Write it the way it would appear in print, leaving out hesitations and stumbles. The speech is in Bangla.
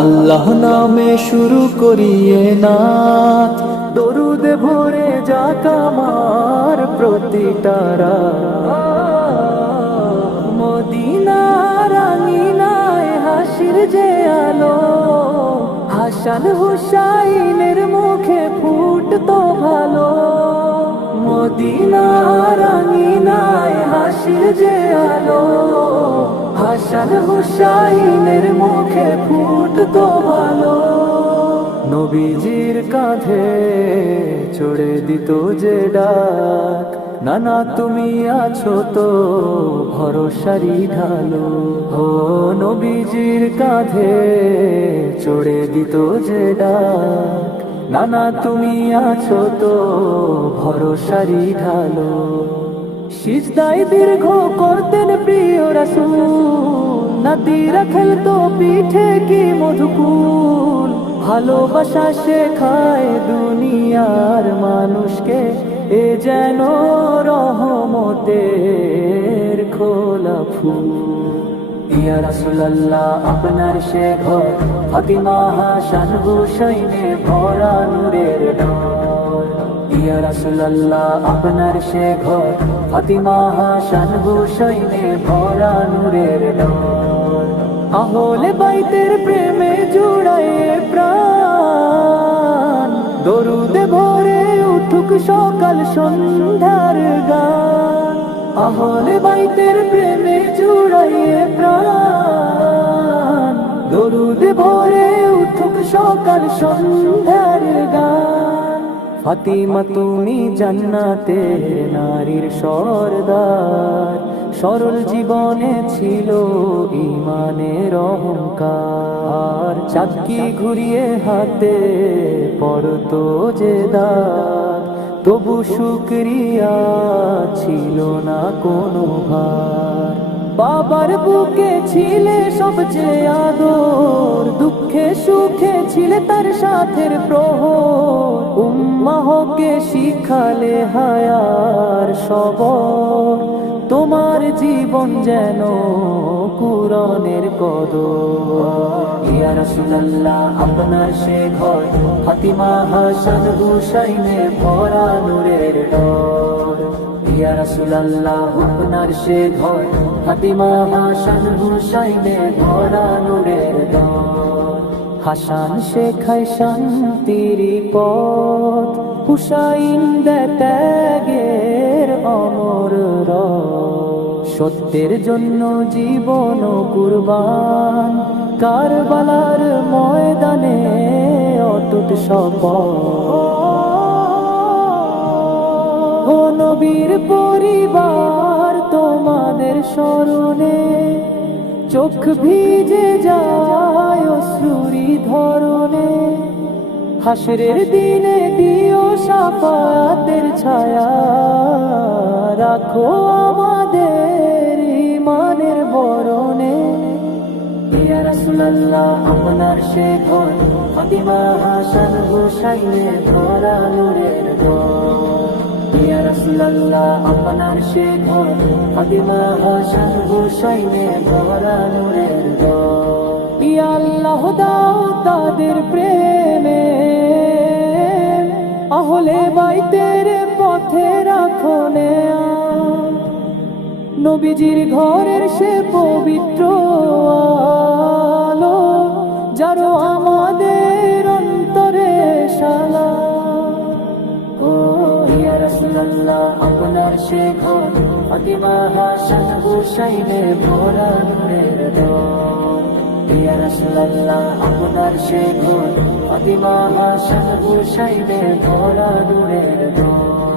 আল্লাহ নামে শুরু করিয়ে নাথ, দরুদে ভরে যাক আমার প্রতিটা রাত। মদিনার আঙিনায় হাসির যে আলো, হাসান হুসাইনের মুখে ফুটতো ভালো। মদিনার আঙিনায় হাসির যে আলো, হাসান হুসাইনের মুখে ফুটতো ভালো। নবীজির কাঁধে চড়ে দিত যে ডাক, নানা তুমি আছো তো ভরসারি ঢালো। ও নবীজির কাঁধে চড়ে দিত যে ডাক, নানা তুমি আছো তো ভরসারি ঢালো। সিজদায় দীর্ঘ করতেন প্রিয় রাসূল, নাতিরা খেলতো পিঠে কি মধুকুল। ভালোবাসা শেখায় দুনিয়ার মানুষকে, এ যেন রহমতের খোলা ফুল। ইয়া রাসূলুল্লাহ আপনার সে ঘর, ফাতিমা হাসান হুসাইনে ভরা নূরের ঢল। ইয়া রাসূলুল্লাহ আপনার সে ঘর, ফাতিমা হাসান হুসাইনে ভরা নূরের ঢল। আহলে বাইতের প্রেমে জুড়ায়ে প্রাণ, দরুদে ভরে উঠুক সকাল সন্ধ্যার গান। আহলে বাইতের প্রেমে জুড়ায়ে প্রাণ, দরুদে ভরে উঠুক সকাল সন্ধ্যার গান। ফাতিমা তুমি জান্নাতে নারীর সরদার, সরল জীবনে ছিল ঈমানের অহংকার। চাকি ঘুরিয়ে হাতে পড়তো যে দাগ, তবু শুকরিয়া ছিল না কোনো ভার। বাবার বুকে ছিলে সবচেয়ে আদর, দুঃখে সুখে ছিলে তার সাথের প্রহর। উম্মাহকে শিখালে হায়ার সবর, তোমার জীবন যেন কুরআনের কদর। ইয়া রাসূলুল্লাহ আপনার সে ঘর, ফাতিমা হাসান হুসাইনে ভরা নূরের ঢল। ইয়া রাসূলুল্লাহ আপনার সে ঘর, ফাতিমা হাসান হুসাইনে ভরা নূরের ঢল। হাসান শেখায় শান্তির পথ, হুসাইন দেয় ত্যাগের অমর রথ। সত্যের জন্য জীবন কুরবান, কারবালার ময়দানে অটুট শপথ। ও নবীর পরিবার তোমাদের স্মরণে, চোখ ভিজে যায় অশ্রুরি ধরনে। হাসরের দিনে দিও শাফাতের ছায়া, রাখো আমাদের ঈমানের বরণে। ইয়া রাসূলুল্লাহ আপনার সে ঘর, ফাতিমা হাসান হুসাইনে ভরা নূরের ঢল। ইয়া রাসূলুল্লাহ আপনার সে ঘর, ফাতিমা হাসান হুসাইনে ভরা নূরের ঢল। ইয়া আল্লাহ দাও তাদের প্রেমে, আহলে বাইতের পথে রাখো নেয়াত। নবীজির ঘরের সে পবিত্র আলো, যারো আমাদের অন্তরে সালাত। ও ইয়া রাসূলুল্লাহ আপনার সে ঘর, ফাতিমা হাসান হুসাইনে ভরা নূরের ঢল। ইয়া রাসূলুল্লাহ আপনার সে ঘর, ফাতিমা হাসান হুসাইনে ভরা নূরের ঢল।